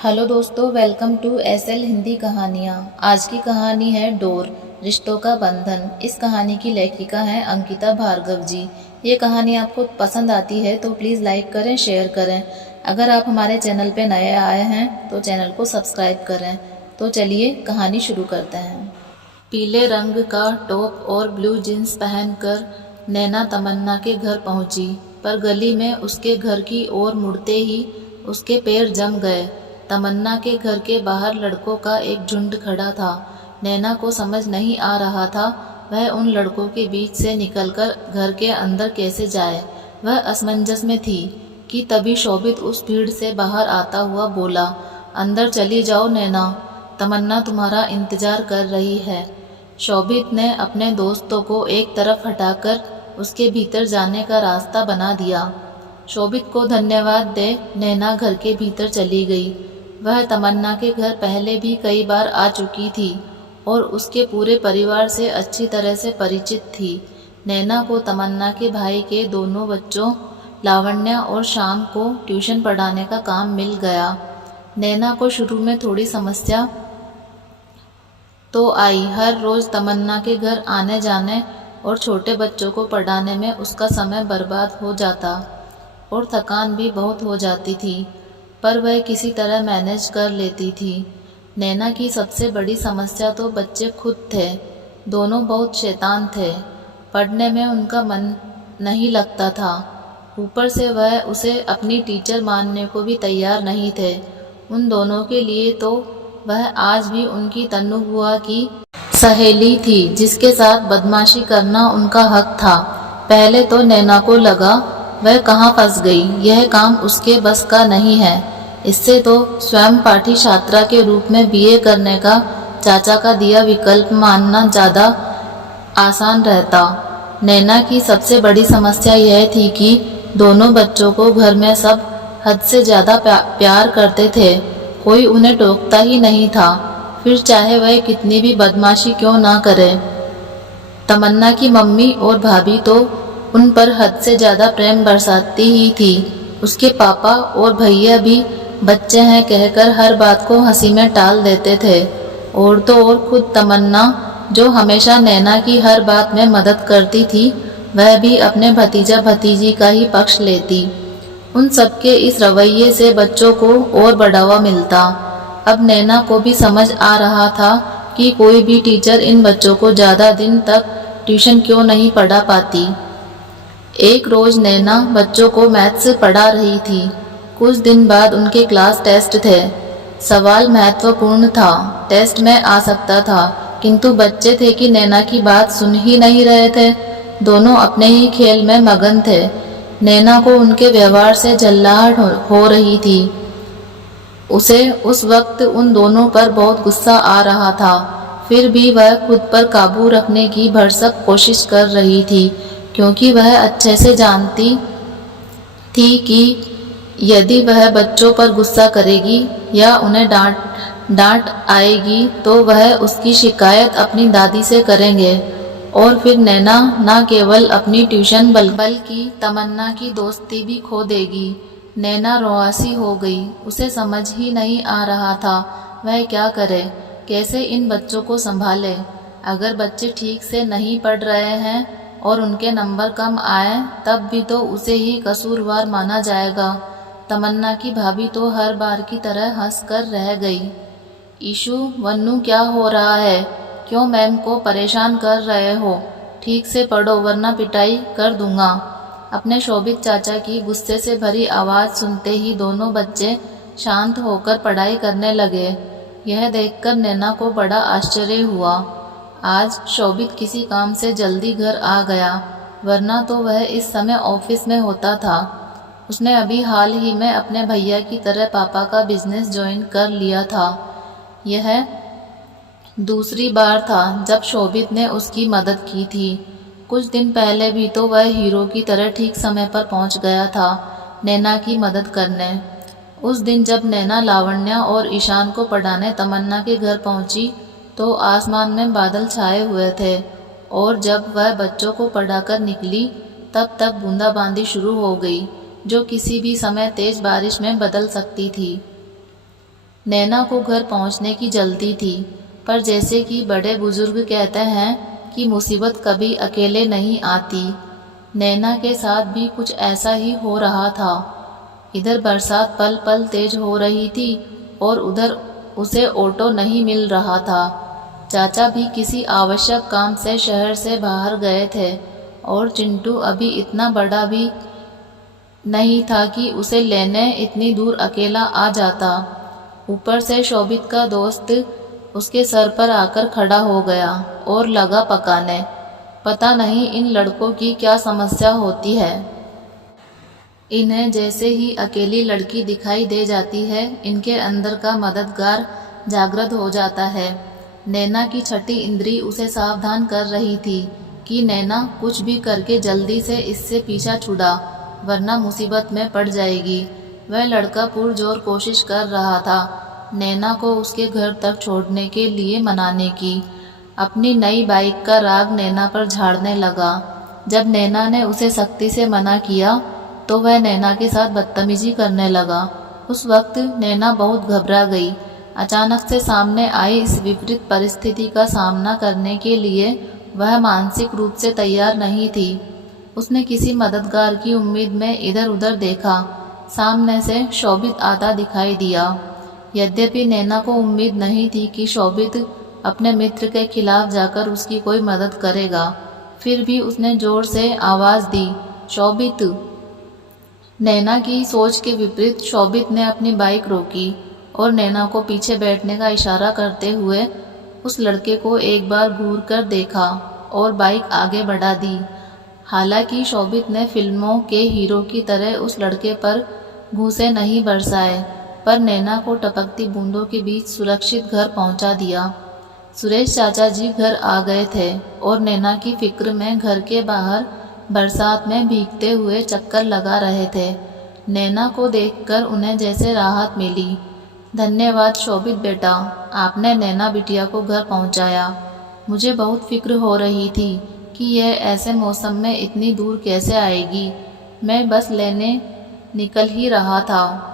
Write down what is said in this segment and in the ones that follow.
Hello दोस्तों, welcome to SL Hindi कहानियाँ। आज की कहानी है डोर, रिश्तों का बंधन। इस कहानी की लेखिका हैं अंकिता भार्गव जी। ये कहानी आपको पसंद आती है तो प्लीज़ लाइक करें, शेयर करें। अगर आप हमारे चैनल पे नए आए हैं तो चैनल को सब्सक्राइब करें। तो चलिए कहानी शुरू करते हैं। पीले रंग का टॉप और ब्लू जीन्स पहनकर नैना तमन्ना के घर पहुंची, पर गली में उसके घर की ओर मुड़ते ही उसके पैर जम गए। तमन्ना के घर के बाहर लड़कों का एक झुंड खड़ा था। नैना को समझ नहीं आ रहा था वह उन लड़कों के बीच से निकलकर घर के अंदर कैसे जाए। वह असमंजस में थी कि तभी शोभित उस भीड़ से बाहर आता हुआ बोला, अंदर चली जाओ नैना, तमन्ना तुम्हारा इंतजार कर रही है। शोभित ने अपने दोस्तों को एक तरफ हटाकर उसके भीतर जाने का रास्ता बना दिया। शोभित को धन्यवाद दे नैना घर के भीतर चली गई। वह तमन्ना के घर पहले भी कई बार आ चुकी थी और उसके पूरे परिवार से अच्छी तरह से परिचित थी। नैना को तमन्ना के भाई के दोनों बच्चों लावण्या और शाम को ट्यूशन पढ़ाने का काम मिल गया। नैना को शुरू में थोड़ी समस्या तो आई। हर रोज़ तमन्ना के घर आने जाने और छोटे बच्चों को पढ़ाने में उसका समय बर्बाद हो जाता और थकान भी बहुत हो जाती थी, पर वह किसी तरह मैनेज कर लेती थी। नैना की सबसे बड़ी समस्या तो बच्चे खुद थे। दोनों बहुत शैतान थे। पढ़ने में उनका मन नहीं लगता था। ऊपर से वह उसे अपनी टीचर मानने को भी तैयार नहीं थे। उन दोनों के लिए तो वह आज भी उनकी तन्नू बुआ की सहेली थी, जिसके साथ बदमाशी करना उनका हक था। पहले तो नैना को लगा वह कहाँ फंस गई, यह काम उसके बस का नहीं है। इससे तो स्वयं पाठी छात्रा के रूप में बीए करने का चाचा का दिया विकल्प मानना ज़्यादा आसान रहता। नैना की सबसे बड़ी समस्या यह थी कि दोनों बच्चों को घर में सब हद से ज़्यादा प्यार करते थे। कोई उन्हें टोकता ही नहीं था, फिर चाहे वह कितनी भी बदमाशी क्यों ना करे। तमन्ना की मम्मी और भाभी तो उन पर हद से ज़्यादा प्रेम बरसाती ही थी। उसके पापा और भैया भी बच्चे हैं कहकर हर बात को हंसी में टाल देते थे। और तो और खुद तमन्ना, जो हमेशा नैना की हर बात में मदद करती थी, वह भी अपने भतीजा भतीजी का ही पक्ष लेती। उन सबके इस रवैये से बच्चों को और बढ़ावा मिलता। अब नैना को भी समझ आ रहा था कि कोई भी टीचर इन बच्चों को ज़्यादा दिन तक ट्यूशन क्यों नहीं पढ़ा पाती। एक रोज़ नैना बच्चों को मैथ्स पढ़ा रही थी। कुछ दिन बाद उनके क्लास टेस्ट थे। सवाल महत्वपूर्ण था, टेस्ट में आ सकता था, किंतु बच्चे थे कि नैना की बात सुन ही नहीं रहे थे। दोनों अपने ही खेल में मगन थे। नैना को उनके व्यवहार से झल्लाहट हो रही थी। उसे उस वक्त उन दोनों पर बहुत गुस्सा आ रहा था। फिर भी वह खुद पर काबू रखने की भरसक कोशिश कर रही थी, क्योंकि वह अच्छे से जानती थी कि यदि वह बच्चों पर गुस्सा करेगी या उन्हें डांट आएगी तो वह उसकी शिकायत अपनी दादी से करेंगे और फिर नैना न केवल अपनी ट्यूशन बल्कि तमन्ना की दोस्ती भी खो देगी। नैना रोआसी हो गई। उसे समझ ही नहीं आ रहा था वह क्या करे, कैसे इन बच्चों को संभाले। अगर बच्चे ठीक से नहीं पढ़ रहे हैं और उनके नंबर कम आए तब भी तो उसे ही कसूरवार माना जाएगा। तमन्ना की भाभी तो हर बार की तरह हंस कर रह गई। ईशु, वन्नू, क्या हो रहा है? क्यों मैम को परेशान कर रहे हो? ठीक से पढ़ो वरना पिटाई कर दूंगा। अपने शोभित चाचा की गुस्से से भरी आवाज़ सुनते ही दोनों बच्चे शांत होकर पढ़ाई करने लगे। यह देखकर नैना को बड़ा आश्चर्य हुआ। आज शोभित किसी काम से जल्दी घर आ गया, वरना तो वह इस समय ऑफिस में होता था। उसने अभी हाल ही में अपने भैया की तरह पापा का बिजनेस ज्वाइन कर लिया था। यह दूसरी बार था जब शोभित ने उसकी मदद की थी। कुछ दिन पहले भी तो वह हीरो की तरह ठीक समय पर पहुंच गया था नैना की मदद करने। उस दिन जब नैना लावण्या और ईशान को पढ़ाने तमन्ना के घर पहुंची तो आसमान में बादल छाए हुए थे और जब वह बच्चों को पढ़ाकर निकली तब तक बूंदाबांदी शुरू हो गई, जो किसी भी समय तेज बारिश में बदल सकती थी। नैना को घर पहुंचने की जल्दी थी, पर जैसे कि बड़े बुजुर्ग कहते हैं कि मुसीबत कभी अकेले नहीं आती, नैना के साथ भी कुछ ऐसा ही हो रहा था। इधर बरसात पल पल तेज हो रही थी और उधर उसे ऑटो नहीं मिल रहा था। चाचा भी किसी आवश्यक काम से शहर से बाहर गए थे और चिंटू अभी इतना बड़ा भी नहीं था कि उसे लेने इतनी दूर अकेला आ जाता। ऊपर से शोभित का दोस्त उसके सर पर आकर खड़ा हो गया और लगा पकाने। पता नहीं इन लड़कों की क्या समस्या होती है। इन्हें जैसे ही अकेली लड़की दिखाई दे जाती है, इनके अंदर का मददगार जागृत हो जाता है। नैना की छठी इंद्री उसे सावधान कर रही थी कि नैना कुछ भी करके जल्दी से इससे पीछा छुड़ा, वरना मुसीबत में पड़ जाएगी। वह लड़का पुरजोर कोशिश कर रहा था नैना को उसके घर तक छोड़ने के लिए मनाने की। अपनी नई बाइक का राग नैना पर झाड़ने लगा। जब नैना ने उसे सख्ती से मना किया तो वह नैना के साथ बदतमीजी करने लगा। उस वक्त नैना बहुत घबरा गई। अचानक से सामने आई इस विपरीत परिस्थिति का सामना करने के लिए वह मानसिक रूप से तैयार नहीं थी। उसने किसी मददगार की उम्मीद में इधर उधर देखा। सामने से शोभित आता दिखाई दिया। यद्यपि नैना को उम्मीद नहीं थी कि शोभित अपने मित्र के खिलाफ जाकर उसकी कोई मदद करेगा, फिर भी उसने जोर से आवाज दी, शोभित। नैना की सोच के विपरीत शोभित ने अपनी बाइक रोकी और नैना को पीछे बैठने का इशारा करते हुए उस लड़के को एक बार घूर कर देखा और बाइक आगे बढ़ा दी। हालांकि शोभित ने फिल्मों के हीरो की तरह उस लड़के पर घूंसे नहीं बरसाए, पर नैना को टपकती बूंदों के बीच सुरक्षित घर पहुंचा दिया। सुरेश चाचा जी घर आ गए थे और नैना की फिक्र में घर के बाहर बरसात में भीगते हुए चक्कर लगा रहे थे। नैना को देखकर उन्हें जैसे राहत मिली। धन्यवाद शोभित बेटा, आपने नैना बिटिया को घर पहुंचाया। मुझे बहुत फिक्र हो रही थी कि यह ऐसे मौसम में इतनी दूर कैसे आएगी। मैं बस लेने निकल ही रहा था।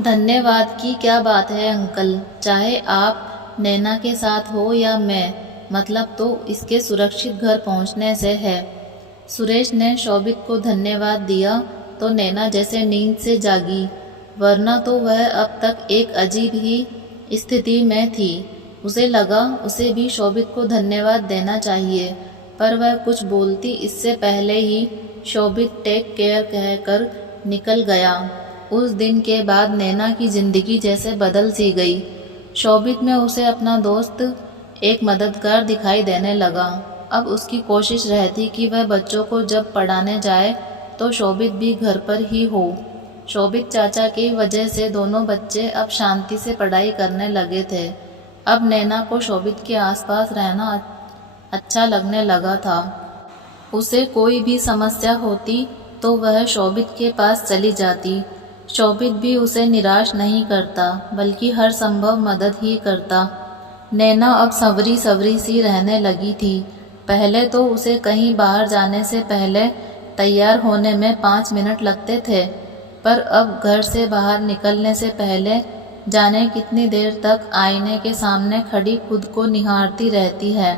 धन्यवाद की क्या बात है अंकल, चाहे आप नैना के साथ हो या मैं, मतलब तो इसके सुरक्षित घर पहुंचने से है। सुरेश ने शोभित को धन्यवाद दिया तो नैना जैसे नींद से जागी, वरना तो वह अब तक एक अजीब ही स्थिति में थी। उसे लगा उसे भी शोभित को धन्यवाद देना चाहिए, पर वह कुछ बोलती इससे पहले ही शोभित टेक केयर कहकर निकल गया। उस दिन के बाद नैना की जिंदगी जैसे बदल सी गई। शोभित में उसे अपना दोस्त एक मददगार दिखाई देने लगा। अब उसकी कोशिश रहती कि वह बच्चों को जब पढ़ाने जाए तो शोभित भी घर पर ही हो। शोभित चाचा की वजह से दोनों बच्चे अब शांति से पढ़ाई करने लगे थे। अब नैना को शोभित के आसपास रहना अच्छा लगने लगा था। उसे कोई भी समस्या होती तो वह शोभित के पास चली जाती। शोभित भी उसे निराश नहीं करता, बल्कि हर संभव मदद ही करता। नैना अब सवरी सवरी सी रहने लगी थी। पहले तो उसे कहीं बाहर जाने से पहले तैयार होने में 5 मिनट लगते थे, पर अब घर से बाहर निकलने से पहले जाने कितनी देर तक आईने के सामने खड़ी खुद को निहारती रहती है।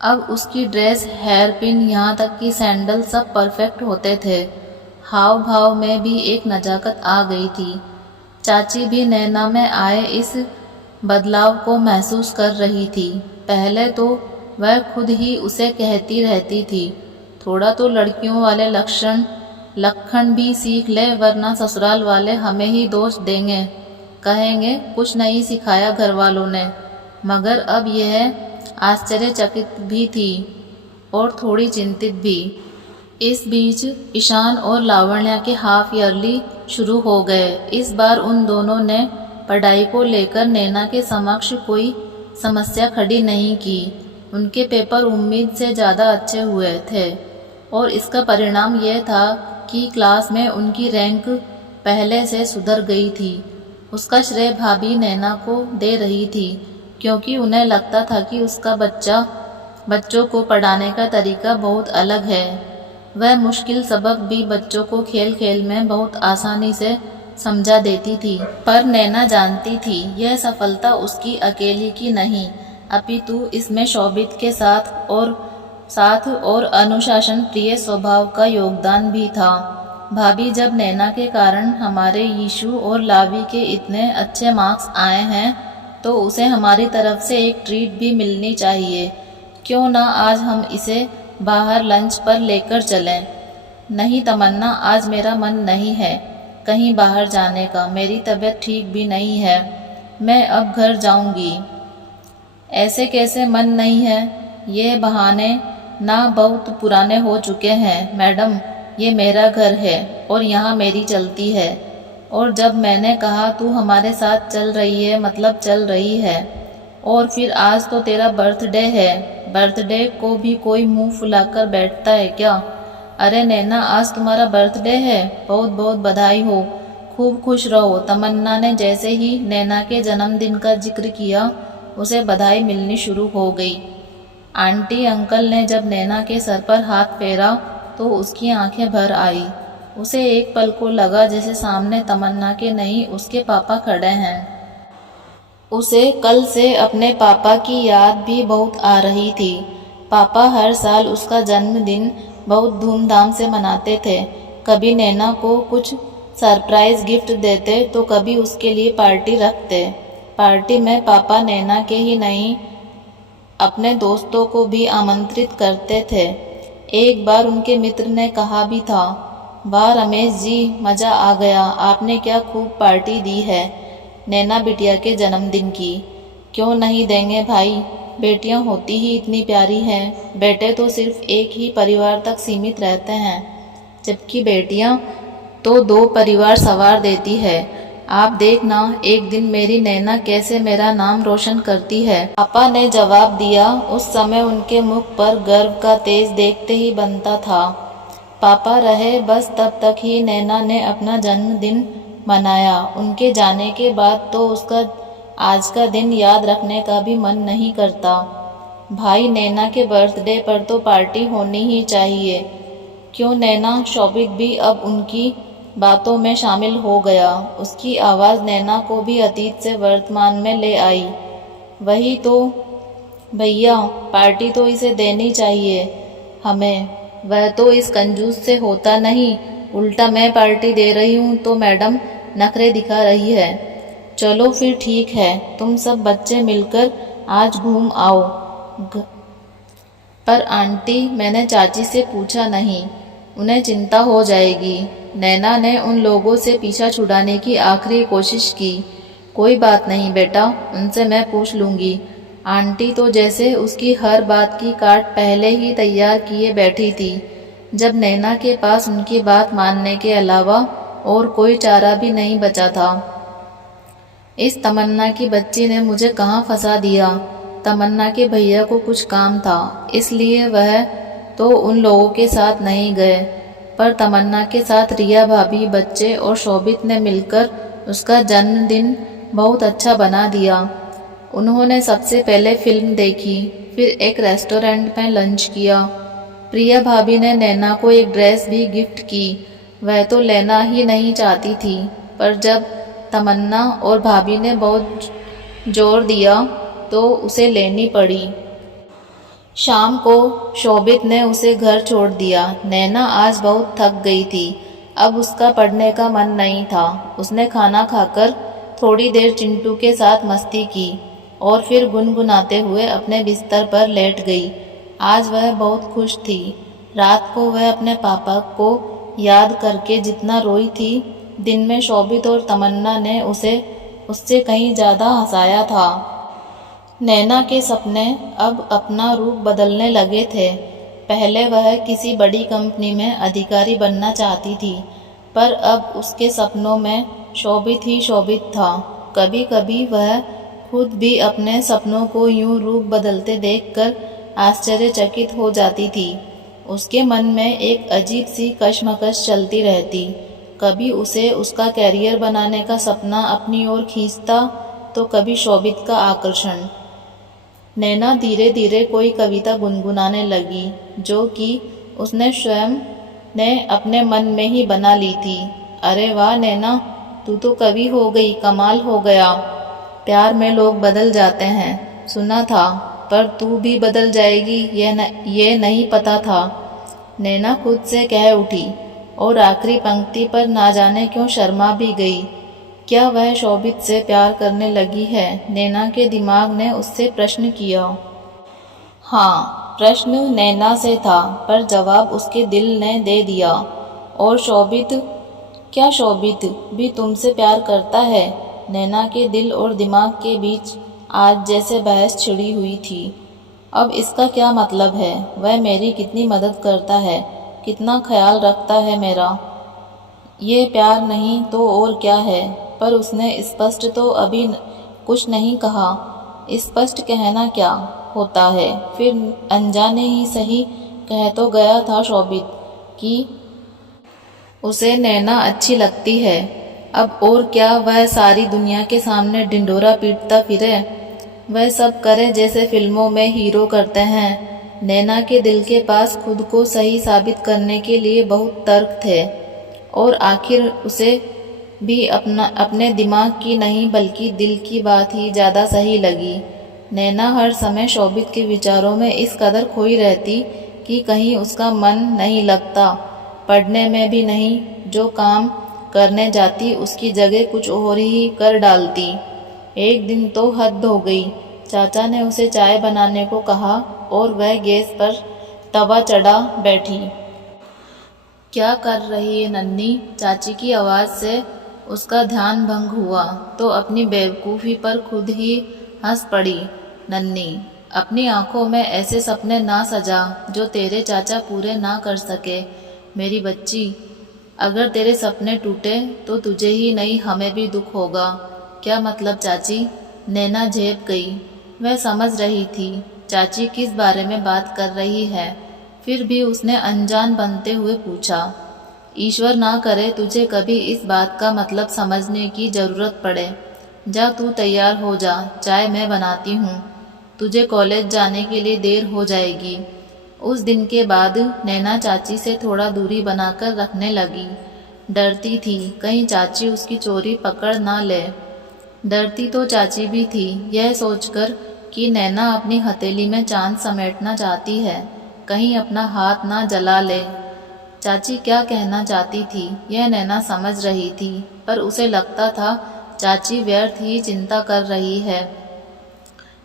अब उसकी ड्रेस, हेयर पिन, यहाँ तक कि सैंडल सब परफेक्ट होते थे। हाव भाव में भी एक नजाकत आ गई थी। चाची भी नैना में आए इस बदलाव को महसूस कर रही थी। पहले तो वह खुद ही उसे कहती रहती थी, थोड़ा तो लड़कियों वाले लक्षण भी सीख ले, वरना ससुराल वाले हमें ही दोष देंगे, कहेंगे कुछ नहीं सिखाया घर वालों ने। मगर अब यह आश्चर्यचकित भी थी और थोड़ी चिंतित भी। इस बीच ईशान और लावण्या के हाफ ईयरली शुरू हो गए। इस बार उन दोनों ने पढ़ाई को लेकर नैना के समक्ष कोई समस्या खड़ी नहीं की। उनके पेपर उम्मीद से ज़्यादा अच्छे हुए थे और इसका परिणाम यह था कि क्लास में उनकी रैंक पहले से सुधर गई थी। उसका श्रेय भाभी नैना को दे रही थी, क्योंकि उन्हें लगता था कि उसका बच्चों को पढ़ाने का तरीका बहुत अलग है। वह मुश्किल सबक भी बच्चों को खेल खेल में बहुत आसानी से समझा देती थी। पर नैना जानती थी यह सफलता उसकी अकेली की नहीं, अपितु इसमें शोभित के साथ और अनुशासन प्रिय स्वभाव का योगदान भी था। भाभी, जब नैना के कारण हमारे यीशु और लावी के इतने अच्छे मार्क्स आए हैं तो उसे हमारी तरफ से एक ट्रीट भी मिलनी चाहिए। क्यों ना आज हम इसे बाहर लंच पर लेकर चलें? नहीं तमन्ना, आज मेरा मन नहीं है कहीं बाहर जाने का, मेरी तबीयत ठीक भी नहीं है, मैं अब घर जाऊंगी। ऐसे कैसे मन नहीं है? ये बहाने ना बहुत पुराने हो चुके हैं मैडम, ये मेरा घर है और यहाँ मेरी चलती है। और जब मैंने कहा तू हमारे साथ चल रही है मतलब चल रही है। और फिर आज तो तेरा बर्थडे है, बर्थडे को भी कोई मुंह फुलाकर बैठता है क्या? अरे नैना, आज तुम्हारा बर्थडे है, बहुत बहुत बधाई हो, खूब खुश रहो। तमन्ना ने जैसे ही नैना के जन्मदिन का जिक्र किया उसे बधाई मिलनी शुरू हो गई। आंटी अंकल ने जब नैना के सर पर हाथ फेरा तो उसकी आंखें भर आई। उसे एक पल को लगा जैसे सामने तमन्ना के नहीं उसके पापा खड़े हैं। उसे कल से अपने पापा की याद भी बहुत आ रही थी। पापा हर साल उसका जन्मदिन बहुत धूमधाम से मनाते थे। कभी नैना को कुछ सरप्राइज गिफ्ट देते तो कभी उसके लिए पार्टी रखते। पार्टी में पापा नैना के ही नहीं अपने दोस्तों को भी आमंत्रित करते थे। एक बार उनके मित्र ने कहा भी था, वाह रमेश जी, मज़ा आ गया, आपने क्या खूब पार्टी दी है नैना बिटिया के जन्मदिन की। क्यों नहीं देंगे भाई, बेटियां होती ही इतनी प्यारी हैं। बेटे तो सिर्फ एक ही परिवार तक सीमित रहते हैं, जबकि बेटियां तो 2 परिवार संवार देती है। आप देखना एक दिन मेरी नैना कैसे मेरा नाम रोशन करती है। पापा ने जवाब दिया। उस समय उनके मुख पर गर्व का तेज देखते ही बनता था। पापा रहे बस तब तक ही नैना ने अपना जन्मदिन मनाया। उनके जाने के बाद तो उसका आज का दिन याद रखने का भी मन नहीं करता। भाई, नैना के बर्थडे पर तो पार्टी होनी ही चाहिए। क्यों नैना? शोभित भी अब उनकी बातों में शामिल हो गया। उसकी आवाज़ नैना को भी अतीत से वर्तमान में ले आई। वही तो भैया, पार्टी तो इसे देनी चाहिए हमें, वह तो इस कंजूस से होता नहीं, उल्टा मैं पार्टी दे रही हूँ तो मैडम नखरे दिखा रही है। चलो फिर ठीक है, तुम सब बच्चे मिलकर आज घूम आओ। पर आंटी, मैंने चाची से पूछा नहीं, उन्हें चिंता हो जाएगी। नैना ने उन लोगों से पीछा छुड़ाने की आखिरी कोशिश की। कोई बात नहीं बेटा, उनसे मैं पूछ लूँगी। आंटी तो जैसे उसकी हर बात की काट पहले ही तैयार किए बैठी थी। जब नैना के पास उनकी बात मानने के अलावा और कोई चारा भी नहीं बचा था। इस तमन्ना की बच्ची ने मुझे कहाँ फंसा दिया। तमन्ना के भैया को कुछ काम था, इसलिए वह तो उन लोगों के साथ नहीं गए, पर तमन्ना के साथ रिया भाभी, बच्चे और शोभित ने मिलकर उसका जन्मदिन बहुत अच्छा बना दिया। उन्होंने सबसे पहले फिल्म देखी, फिर एक रेस्टोरेंट में लंच किया। प्रिया भाभी ने नैना को एक ड्रेस भी गिफ्ट की। वह तो लेना ही नहीं चाहती थी, पर जब तमन्ना और भाभी ने बहुत जोर दिया तो उसे लेनी पड़ी। शाम को शोभित ने उसे घर छोड़ दिया। नैना आज बहुत थक गई थी, अब उसका पढ़ने का मन नहीं था। उसने खाना खाकर थोड़ी देर चिंटू के साथ मस्ती की और फिर गुनगुनाते हुए अपने बिस्तर पर लेट गई। आज वह बहुत खुश थी। रात को वह अपने पापा को याद करके जितना रोई थी, दिन में शोभित और तमन्ना ने उसे उससे कहीं ज़्यादा हंसाया था। नैना के सपने अब अपना रूप बदलने लगे थे। पहले वह किसी बड़ी कंपनी में अधिकारी बनना चाहती थी, पर अब उसके सपनों में शोभित ही शोभित था। कभी कभी वह खुद भी अपने सपनों को यूं रूप बदलते देखकर आश्चर्यचकित हो जाती थी। उसके मन में एक अजीब सी कश्मकश चलती रहती। कभी उसे उसका कैरियर बनाने का सपना अपनी ओर खींचता तो कभी शोभित का आकर्षण। नैना धीरे धीरे कोई कविता गुनगुनाने लगी, जो कि उसने स्वयं ने अपने मन में ही बना ली थी। अरे वाह नैना, तू तो कवि हो गई, कमाल हो गया। प्यार में लोग बदल जाते हैं, सुना था, पर तू भी बदल जाएगी ये नहीं पता था। नैना खुद से कह उठी और आखिरी पंक्ति पर ना जाने क्यों शर्मा भी गई। क्या वह शोभित से प्यार करने लगी है? नैना के दिमाग ने उससे प्रश्न किया। हाँ, प्रश्न नैना से था, पर जवाब उसके दिल ने दे दिया। और शोभित, क्या शोभित भी तुमसे प्यार करता है? नैना के दिल और दिमाग के बीच आज जैसे बहस छिड़ी हुई थी। अब इसका क्या मतलब है? वह मेरी कितनी मदद करता है, कितना ख्याल रखता है मेरा। ये प्यार नहीं तो और क्या है? पर उसने स्पष्ट तो अभी कुछ नहीं कहा। स्पष्ट कहना क्या होता है? फिर अनजाने ही सही कह तो गया था शोभित कि उसे नैना अच्छी लगती है। अब और क्या वह सारी दुनिया के सामने ढिंढोरा पीटता फिरे? वह सब करे जैसे फिल्मों में हीरो करते हैं। नैना के दिल के पास खुद को सही साबित करने के लिए बहुत तर्क थे, और आखिर उसे भी अपने दिमाग की नहीं बल्कि दिल की बात ही ज़्यादा सही लगी। नैना हर समय शोभित के विचारों में इस कदर खोई रहती कि कहीं उसका मन नहीं लगता, पढ़ने में भी नहीं। जो काम करने जाती उसकी जगह कुछ और ही कर डालती। एक दिन तो हद हो गई। चाचा ने उसे चाय बनाने को कहा और वह गैस पर तवा चढ़ा बैठी। क्या कर रही है नन्ही? चाची की आवाज़ से उसका ध्यान भंग हुआ तो अपनी बेवकूफ़ी पर खुद ही हंस पड़ी। नन्ही, अपनी आंखों में ऐसे सपने ना सजा जो तेरे चाचा पूरे ना कर सके। मेरी बच्ची, अगर तेरे सपने टूटे तो तुझे ही नहीं हमें भी दुख होगा। क्या मतलब चाची? नैना झेप गई। वह समझ रही थी चाची किस बारे में बात कर रही है, फिर भी उसने अनजान बनते हुए पूछा। ईश्वर ना करे तुझे कभी इस बात का मतलब समझने की ज़रूरत पड़े। जा, तू तैयार हो जा, चाय मैं बनाती हूँ। तुझे कॉलेज जाने के लिए देर हो जाएगी। उस दिन के बाद नैना चाची से थोड़ा दूरी बनाकर रखने लगी। डरती थी कहीं चाची उसकी चोरी पकड़ ना ले। डरती तो चाची भी थी, यह सोचकर कि नैना अपनी हथेली में चांद समेटना चाहती है, कहीं अपना हाथ ना जला ले। चाची क्या कहना चाहती थी यह नैना समझ रही थी, पर उसे लगता था चाची व्यर्थ ही चिंता कर रही है।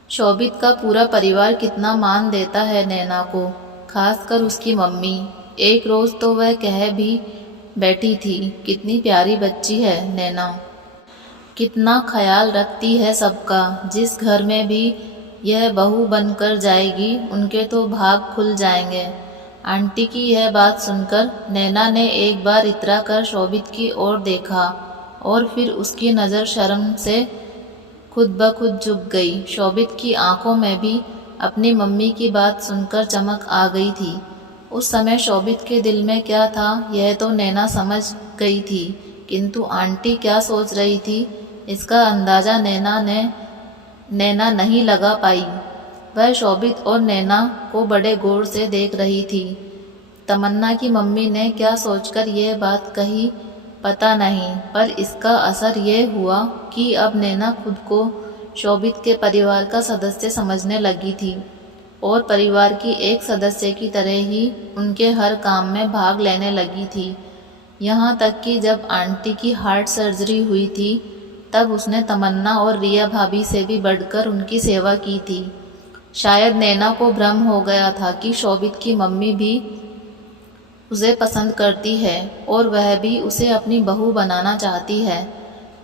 शोभित का पूरा परिवार कितना मान देता है नैना को, खासकर उसकी मम्मी। एक रोज़ तो वह कह भी बैठी थी, कितनी प्यारी बच्ची है नैना, कितना ख्याल रखती है सबका। जिस घर में भी यह बहू बनकर जाएगी उनके तो भाग खुल जाएंगे। आंटी की यह बात सुनकर नैना ने एक बार इतरा कर शोभित की ओर देखा और फिर उसकी नज़र शर्म से खुद ब खुद झुक गई। शोभित की आंखों में भी अपनी मम्मी की बात सुनकर चमक आ गई थी। उस समय शोभित के दिल में क्या था यह तो नैना समझ गई थी, किंतु आंटी क्या सोच रही थी इसका अंदाज़ा नैना नहीं लगा पाई। वह शोभित और नैना को बड़े गौर से देख रही थी। तमन्ना की मम्मी ने क्या सोचकर यह बात कही पता नहीं, पर इसका असर यह हुआ कि अब नैना खुद को शोभित के परिवार का सदस्य समझने लगी थी और परिवार की एक सदस्य की तरह ही उनके हर काम में भाग लेने लगी थी। यहाँ तक कि जब आंटी की हार्ट सर्जरी हुई थी तब उसने तमन्ना और रिया भाभी से भी बढ़कर उनकी सेवा की थी। शायद नैना को भ्रम हो गया था कि शोभित की मम्मी भी उसे पसंद करती है और वह भी उसे अपनी बहू बनाना चाहती है।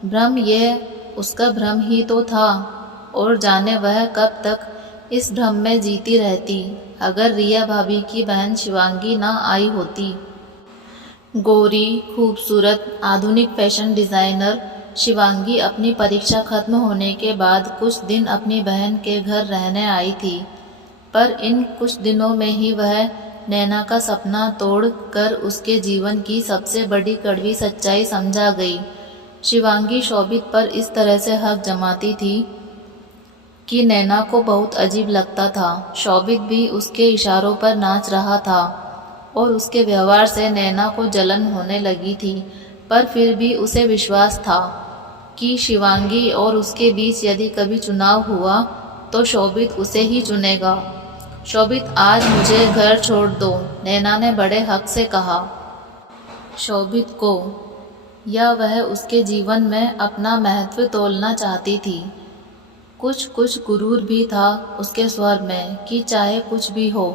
भ्रम, यह उसका भ्रम ही तो था, और जाने वह कब तक इस भ्रम में जीती रहती अगर रिया भाभी की बहन शिवांगी ना आई होती। गोरी, खूबसूरत, आधुनिक फैशन डिज़ाइनर शिवांगी अपनी परीक्षा खत्म होने के बाद कुछ दिन अपनी बहन के घर रहने आई थी, पर इन कुछ दिनों में ही वह नैना का सपना तोड़ कर उसके जीवन की सबसे बड़ी कड़वी सच्चाई समझा गई। शिवांगी शोभित पर इस तरह से हक जमाती थी कि नैना को बहुत अजीब लगता था। शोभित भी उसके इशारों पर नाच रहा था और उसके व्यवहार से नैना को जलन होने लगी थी। पर फिर भी उसे विश्वास था कि शिवांगी और उसके बीच यदि कभी चुनाव हुआ तो शोभित उसे ही चुनेगा। शोभित, आज मुझे घर छोड़ दो, नैना ने बड़े हक से कहा। शोभित को या वह उसके जीवन में अपना महत्व तोलना चाहती थी। कुछ गुरूर भी था उसके स्वर में कि चाहे कुछ भी हो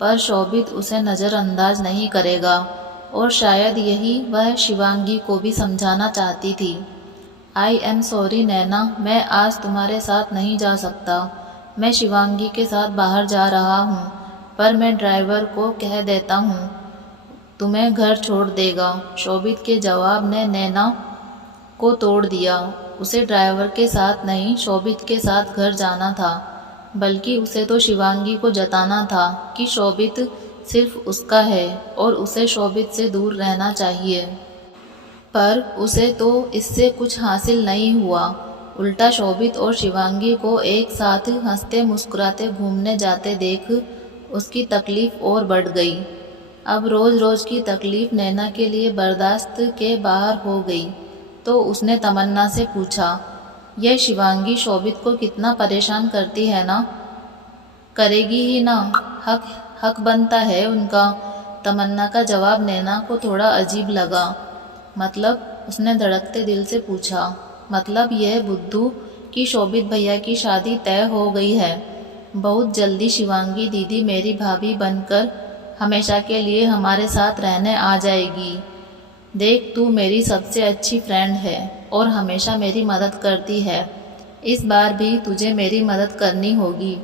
पर शोभित उसे नज़रअंदाज नहीं करेगा, और शायद यही वह शिवांगी को भी समझाना चाहती थी। आई एम सॉरी नैना, मैं आज तुम्हारे साथ नहीं जा सकता। मैं शिवांगी के साथ बाहर जा रहा हूँ, पर मैं ड्राइवर को कह देता हूँ तुम्हें घर छोड़ देगा। शोभित के जवाब ने नैना को तोड़ दिया। उसे ड्राइवर के साथ नहीं, शोभित के साथ घर जाना था, बल्कि उसे तो शिवांगी को जताना था कि शोभित सिर्फ उसका है और उसे शोभित से दूर रहना चाहिए। पर उसे तो इससे कुछ हासिल नहीं हुआ। उल्टा शोभित और शिवांगी को एक साथ हंसते मुस्कुराते घूमने जाते देख उसकी तकलीफ और बढ़ गई। अब रोज़ रोज़ की तकलीफ नैना के लिए बर्दाश्त के बाहर हो गई, तो उसने तमन्ना से पूछा, यह शिवांगी शोभित को कितना परेशान करती है ना? करेगी ही ना, हक बनता है उनका। तमन्ना का जवाब नैना को थोड़ा अजीब लगा। मतलब? उसने धड़कते दिल से पूछा। मतलब यह बुद्धू कि शोभित भैया की शादी तय हो गई है। बहुत जल्दी शिवांगी दीदी मेरी भाभी बनकर हमेशा के लिए हमारे साथ रहने आ जाएगी। देख, तू मेरी सबसे अच्छी फ्रेंड है और हमेशा मेरी मदद करती है। इस बार भी तुझे मेरी मदद करनी होगी।